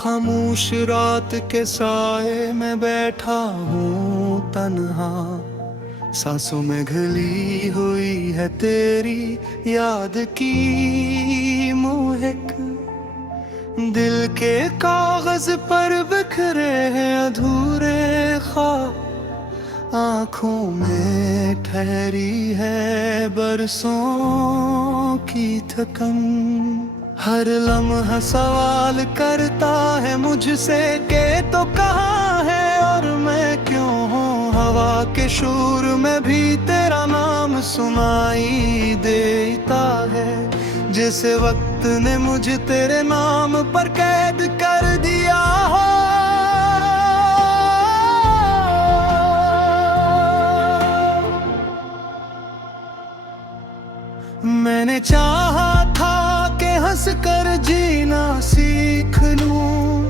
खामोश रात के साए में बैठा हूँ तन्हा, सांसों में घली हुई है तेरी याद की महक। दिल के कागज पर बिखरे हैं अधूरे ख्वाब, आँखों में ठहरी है बरसों की थकन। हर लम्हा सवाल करता है मुझसे के तो कहाँ है और मैं क्यों हूँ। हवा के शोर में भी तेरा नाम सुनाई देता है, जैसे वक्त ने मुझे तेरे नाम पर कैद कर दिया हो। मैंने चाहा था कि हंस कर जीना सीख लूं,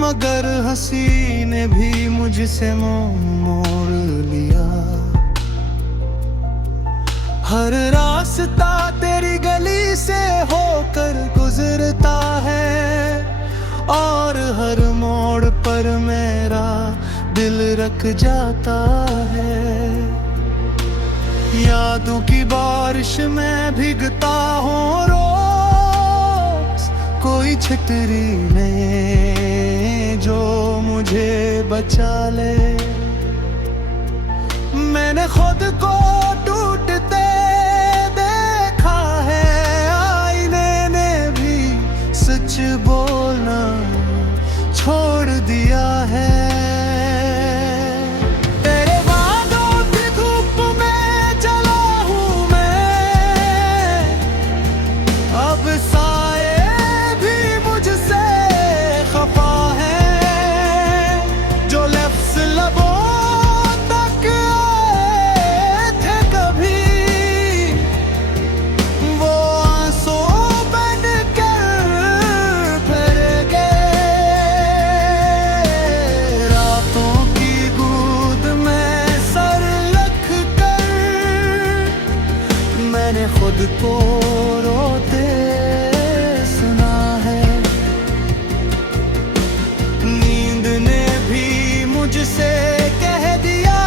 मगर हंसी ने भी मुझसे मुंह मोड़ लिया। हर रास्ता तेरी गली से होकर गुजरता है और हर मोड़ पर मेरा दिल रख जाता है। यादों की बारिश में भीगता हूँ रोज, कोई छतरी नहीं जो मुझे बचा ले। मैंने खुद को टूटते देखा है, आईने ने भी सच बोलना छोड़ दिया है। खुद को रोते सुना है, नींद ने भी मुझसे कह दिया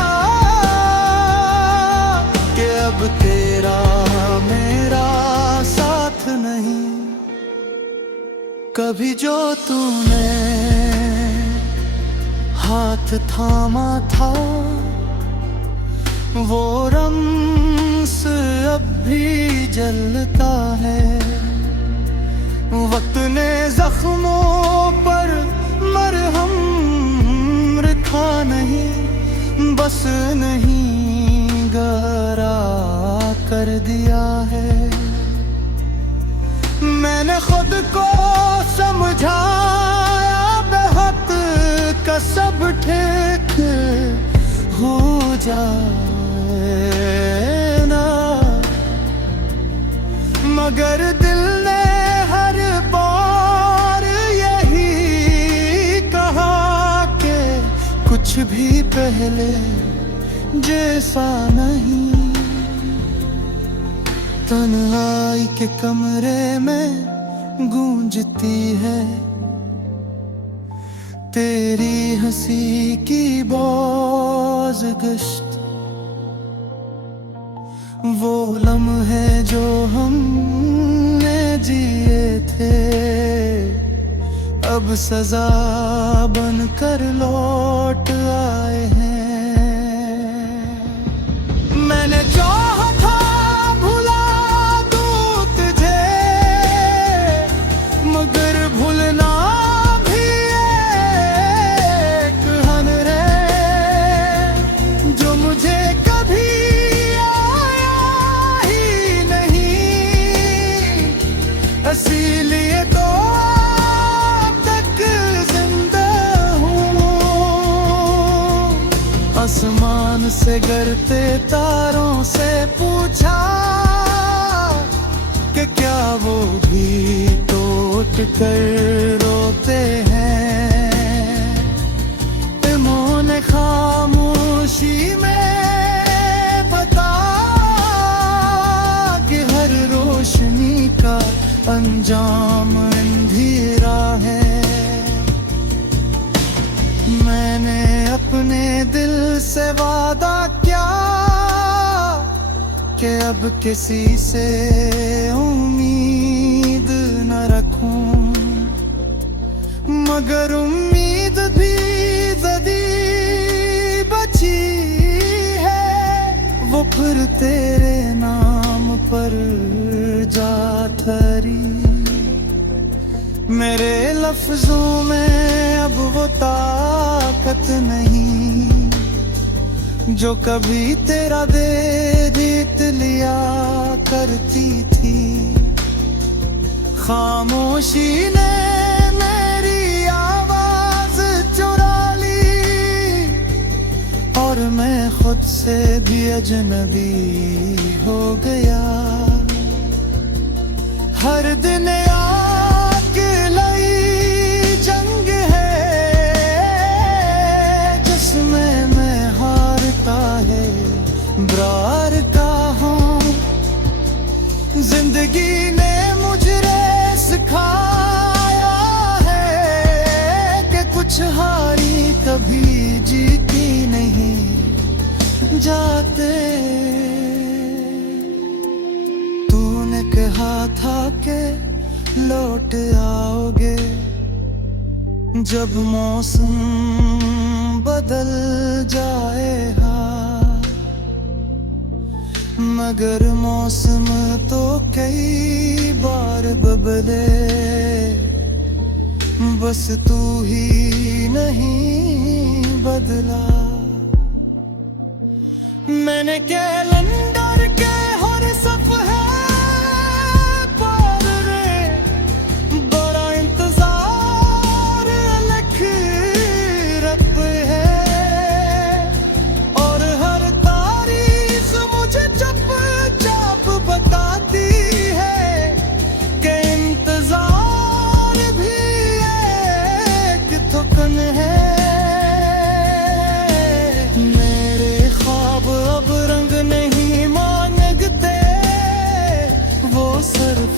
कि अब तेरा मेरा साथ नहीं। कभी जो तूने हाथ थामा था वो रम्स अब भी जलता है। वक्त ने जख्मों पर मरहम रखा नहीं, बस नहीं गहरा कर दिया है। मैंने खुद को समझाया बेहद का सब ठीक हो जाए ना, मगर दिल ने हर बार यही कहा कि कुछ भी पहले जैसा नहीं। तन्हाई के कमरे में गूंजती है तेरी हंसी की बाज़गश्त। वो लम्हे जो हमने जिए थे अब सजा बनकर लौट आए हैं। मैंने चाहा था भुला दूं तुझे, मगर भूलना भी एक हुनर है जो मुझे कभी इसीलिए तो अब तक जिंदा हूँ। आसमान से गिरते तारों से पूछा कि क्या वो भी टूट कर रोते हैं। इन्होंने खामोशी में बता कि हर रोशनी का अंजाम अंधेरा है। कि अब किसी से उम्मीद न रखूं, मगर उम्मीद भी जदी बची है, वो फिर तेरे नाम पर जा ठहरी। मेरे लफ्जों में अब वो ताकत नहीं जो कभी तेरा दे जीत लिया करती थी। खामोशी ने मेरी आवाज चुरा ली और मैं खुद से भी अजनबी हो गया। हर दिन जंग है जिसमें मैं हारता है ब्रार का हूँ। जिंदगी ने मुझे सिखाया है कि कुछ हारी कभी जीती नहीं जाते। तूने कहा था कि लौट आओगे जब मौसम बदल जाएगा, मगर मौसम तो कई बार बदले, बस तू ही नहीं बदला। मैंने कैलेंडर के हर सफ़े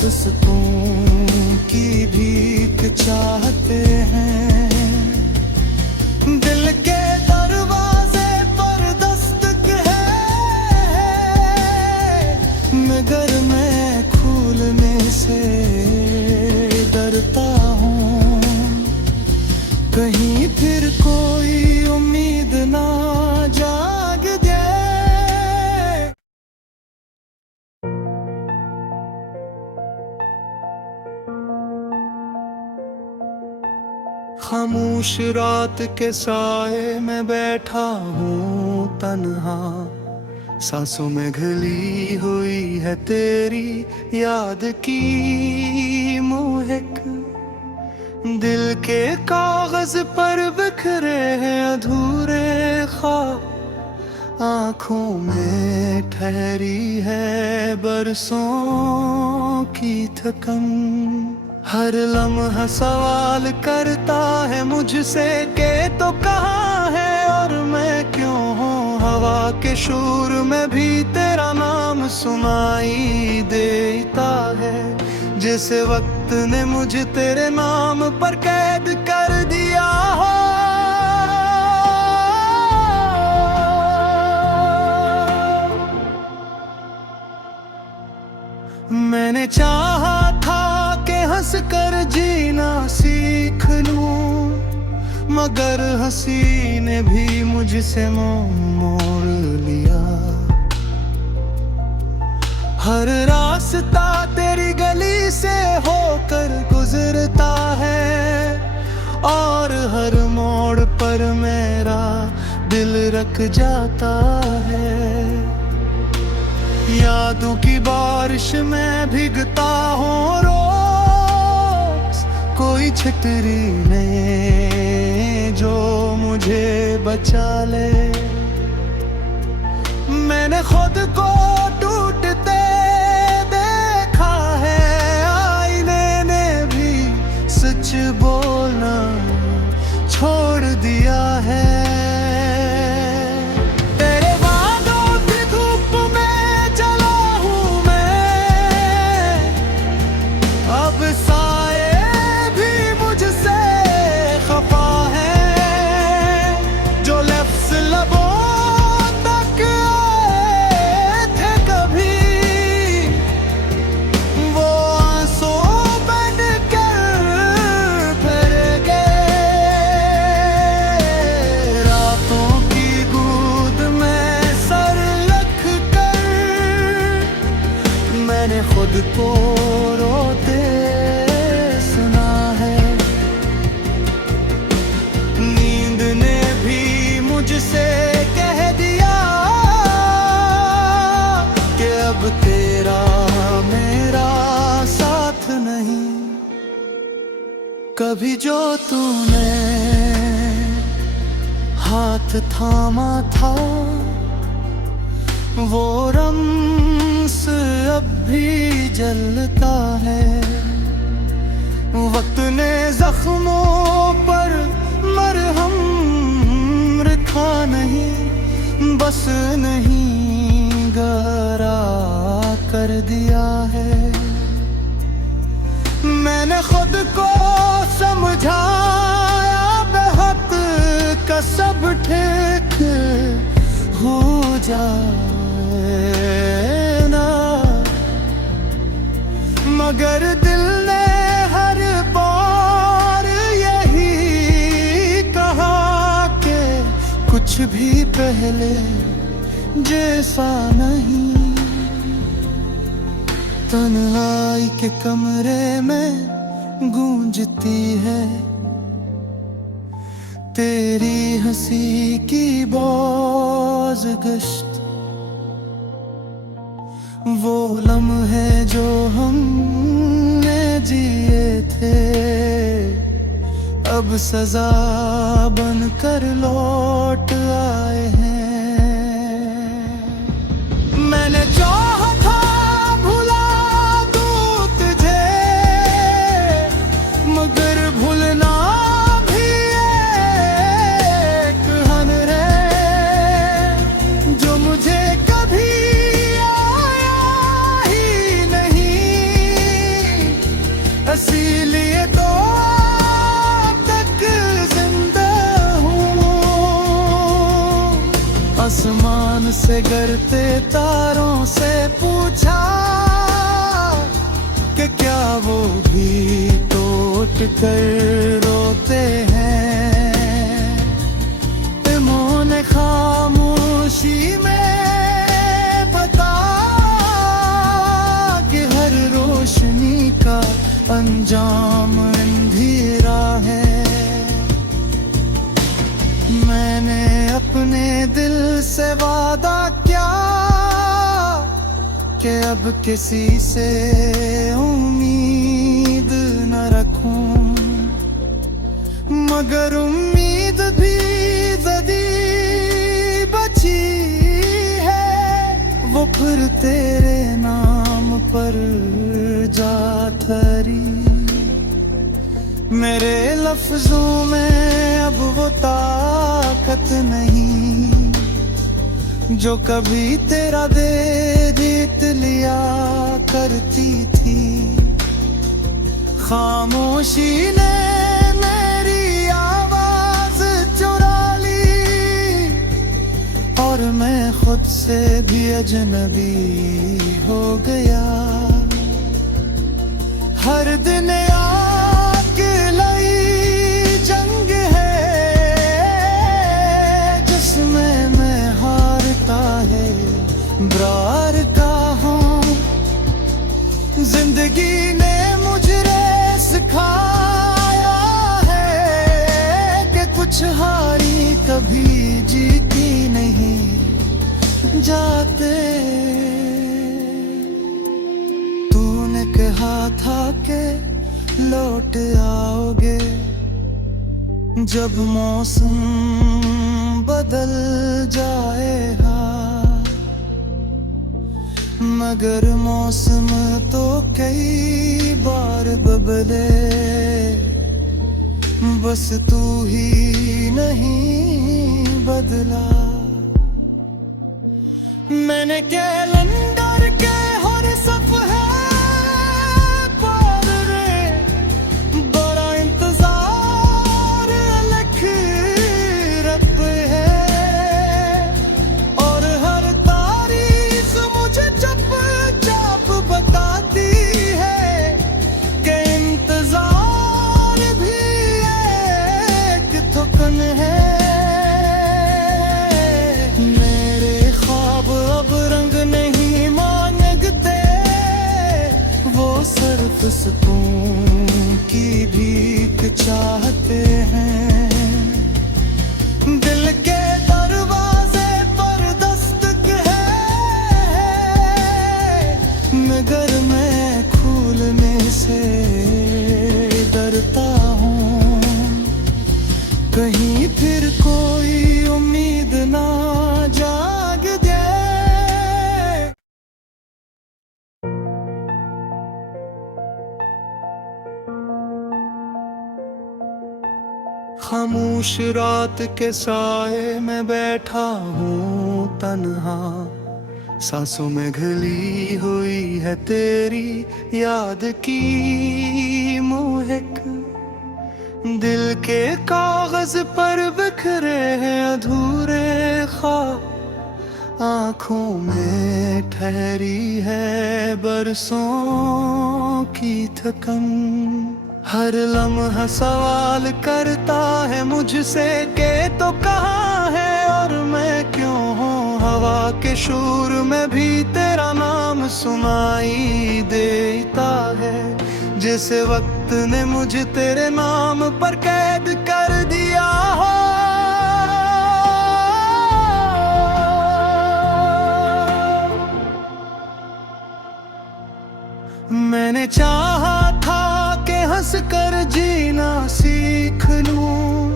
सुकून की भीख चाहते हैं। दिल के दरवाजे पर दस्तक है, मगर मैं खुलने से डरता हूँ। कहीं फिर कोई उम्मीद ना जाग जाए। खामोश रात के साए में बैठा हूँ तन्हा, सांसों में घली हुई है तेरी याद की महक। दिल के कागज पर बिखरे हैं अधूरे ख्वाब, आँखों में ठहरी है बरसों की थकन। हर लम्हा सवाल करता है मुझसे के तो कहाँ है और मैं क्यों हूँ। हवा के शोर में भी तेरा नाम सुनाई देता है, जैसे वक्त ने मुझे तेरे नाम पर कैद कर दिया हो। मैंने चाहा था कि हंस कर जीना सीख लूं, मगर हंसी ने भी मुझसे मोड़ लिया। हर रास्ता तेरी गली से होकर गुजरता है और हर मोड़ पर मेरा दिल रख जाता है। यादों की बारिश में भीगता हूँ रोज, कोई छतरी नहीं जो मुझे बचा ले। मैंने खुद को टूटते देखा है, आईने ने भी सच बोलना छोड़ दिया है। खुद को रोते सुना है। नींद ने भी मुझसे कह दिया कि अब तेरा मेरा साथ नहीं। कभी जो तूने हाथ थामा था वो रम्स अब भी जलता है। वक्त ने जख्मों पर मरहम रखा नहीं, बस नहीं गहरा कर दिया है। मैंने खुद को समझाया बेहद का सब ठीक हो जाए ना, मगर दिल ने हर बार यही कहा कि कुछ भी पहले जैसा नहीं। तन्हाई के कमरे में गूंजती है तेरी हंसी की बाज़ गश्त। वो लम्हे जो हमने जिए थे अब सजा बनकर लौट आए हैं। मैंने चाहा था भुला दूं तुझे, मगर भूलना भी एक हुनर है जो मुझे कभी आया ही नहीं। इसीलिए तो अब तक जिंदा हूँ। आसमान से गिरते तारों से पूछा कि क्या वो भी टूट कर रोते हैं। इन्होंने खामोशी में बता कि हर रोशनी का अंजाम अंधेरा है। मैंने अपने दिल से वादा किया कि अब किसी से उम्मीद न रखूं, मगर उम्मीद भी जदी बची है। वो फिर तेरे नाम पर जा ठहरी। मेरे लफ्जों में अब वो ताकत नहीं जो कभी तेरा दे जीत लिया करती थी। खामोशी ने मेरी आवाज चुरा ली और मैं खुद से भी अजनबी हो गया। हर दिन जंग है जिसमें मैं हारता है ब्रार का हूँ। जिंदगी ने मुझे सिखाया है कि कुछ हारी कभी जीती नहीं जाते। तूने कहा था कि लौट आओगे जब मौसम बदल जाएगा, मगर मौसम तो कई बार बदले, बस तू ही नहीं बदला। मैंने कैलेंडर के हर सफ़े पर रे बड़ा इंतजार लिख रखते हैं और हर तारीख मुझे चुपचाप बताती है कि इंतजार भी एक थकन है। मेरे ख्वाब अब रंग नहीं सुकून की भीख चाहते हैं। दिल के दरवाजे पर दस्तक है, मगर मैं खुलने से डरता हूँ। कहीं फिर कोई उम्मीद ना जाग जाए। खामोश रात के साए में बैठा हूँ तन्हा, सांसों में घली हुई है तेरी याद की महक। दिल के कागज पर बिखरे हैं अधूरे ख्वाब, आँखों में ठहरी है बरसों की थकन। हर लम्हा सवाल करता है मुझसे के तो कहाँ है और मैं क्यों हूँ। हवा के शोर में भी तेरा नाम सुनाई देता है, जैसे वक्त ने मुझे तेरे नाम पर कैद कर दिया हो। मैंने चाहा था कि हंस कर जीना सीख लूं,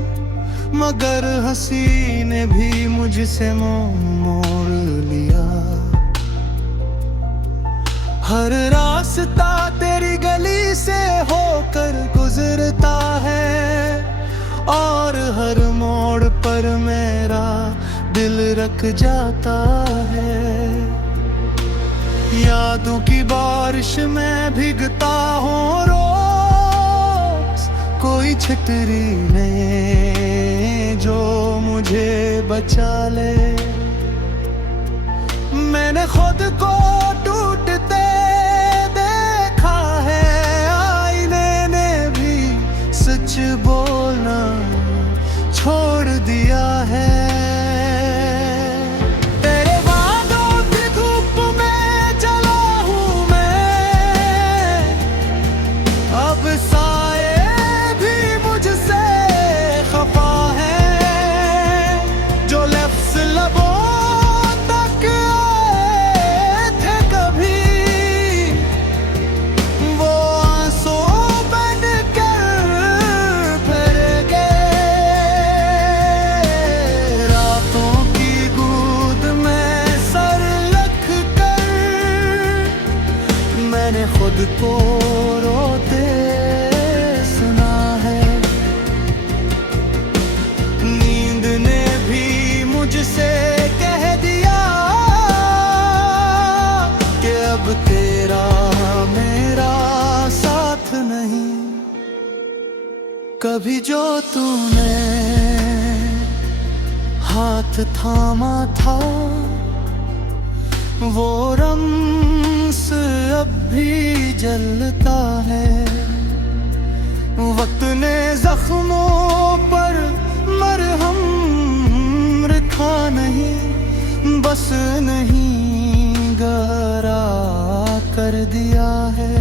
मगर हंसी ने भी मुझसे मुंह मोड़ लिया। हर रास्ता तेरी गली से होकर गुजरता है, और हर मोड़ पर मेरा दिल रख जाता है। यादों की बारिश में भीगता हूँ रोज, कोई छतरी नहीं जो मुझे बचा ले। मैंने खुद को टूटते देखा है, आईने ने भी सच बोलना छोड़ दिया है। खुद को रोते सुना है, नींद ने भी मुझसे कह दिया कि अब तेरा मेरा साथ नहीं। कभी जो तूने हाथ थामा था, वो रम्स अब भी जलता है। वक्त ने जख्मों पर मरहम रखा नहीं, बस नहीं गहरा कर दिया है।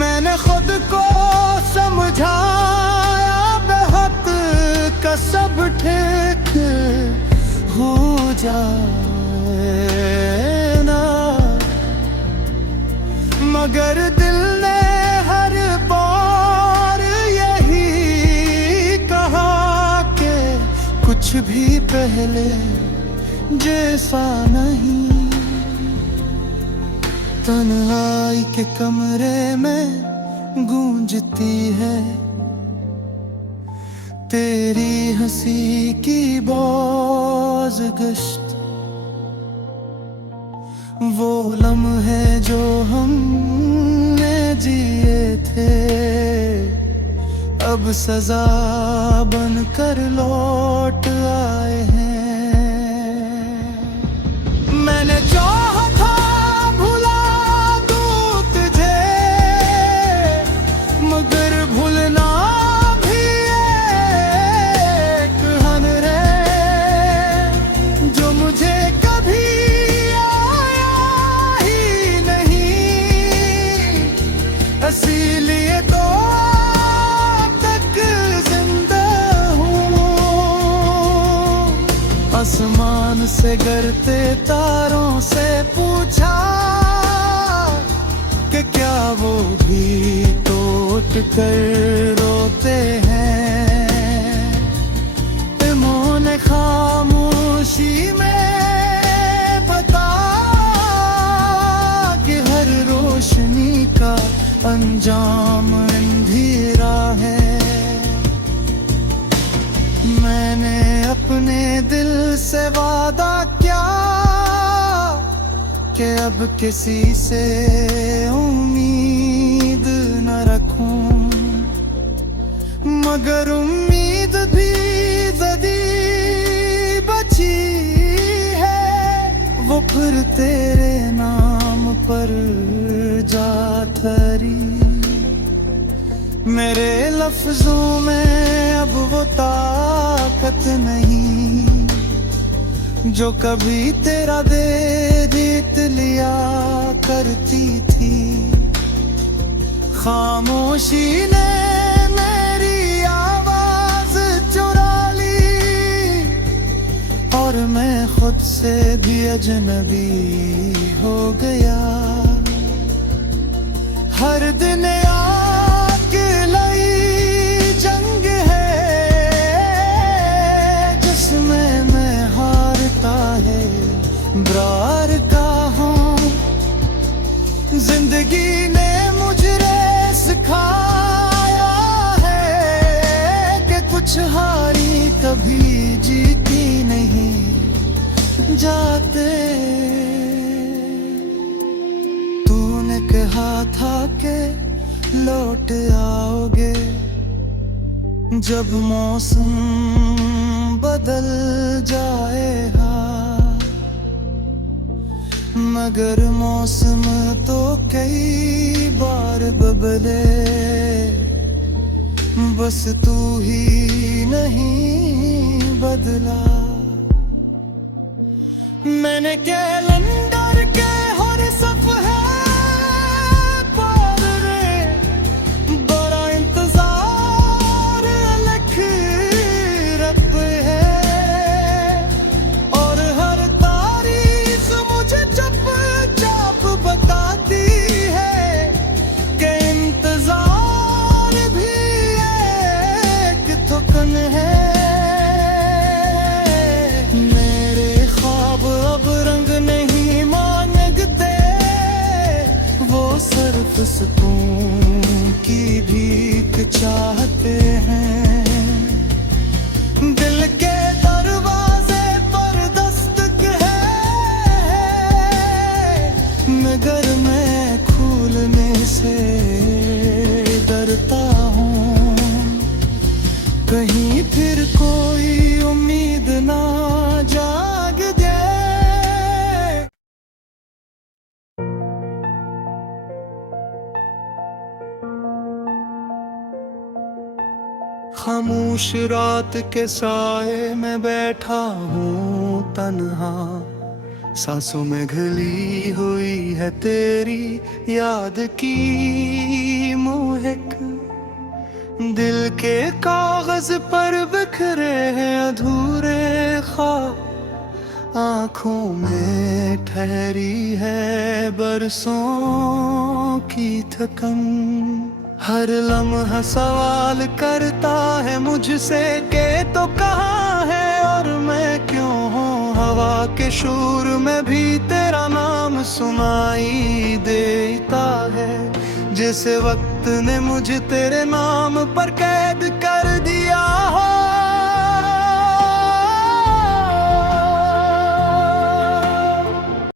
मैंने खुद को समझाया बेहद का सब ठीक हो जाए ना, मगर दिल ने हर बार यही कहा कि कुछ भी पहले जैसा नहीं। तन्हाई के कमरे में गूंजती है तेरी हंसी की बाज़गश्त। वो लम्हे जो हमने जिए थे, अब सजा बनकर लौट आए हैं। मैंने चाहा था भुला दूं तुझे, मगर भूलना भी एक हुनर है जो मुझे कभी आया ही नहीं। तारों से पूछा कि क्या वो भी टूट कर रोते हैं। इन्होंने खामोशी में बता कि हर रोशनी का अंजाम अंधेरा है। मैंने अपने दिल से वादा किया कि अब किसी से उम्मीद न रखूं, मगर उम्मीद भी जदी बची है। वो फिर तेरे नाम पर जा ठहरी। मेरे लफ्जों में अब वो ताकत नहीं जो कभी तेरा दे जीत लिया करती थी। खामोशी ने मेरी आवाज चुरा ली और मैं खुद से भी अजनबी हो गया। हर दिन जंग है जिसमें मैं हारता है ब्रार का हूँ। जिंदगी ने मुझे सिखाया है कि कुछ हारी कभी जीती नहीं जाते। तूने कहा था कि लौट आओगे जब मौसम बदल जाएगा, मगर मौसम तो कई बार बदले, बस तू ही नहीं बदला। मैंने कैलेंडर के हर सफ़े सुकून की भीख चाहते हैं। दिल के दरवाजे पर दस्तक है, मगर मैं खुलने से डरता हूँ। कहीं फिर कोई उम्मीद ना जाग जाए। खामोश रात के साए में बैठा हूँ तन्हा, सांसों में घली हुई है तेरी याद की महक। दिल के कागज पर बिखरे हैं अधूरे ख्वाब, आँखों में ठहरी है बरसों की थकन। हर लम्हा सवाल करता है मुझसे के तो कहाँ है और मैं क्यों हूँ हवा के शोर में भी तेरा नाम सुनाई देता है। जैसे वक्त ने मुझे तेरे नाम पर कैद कर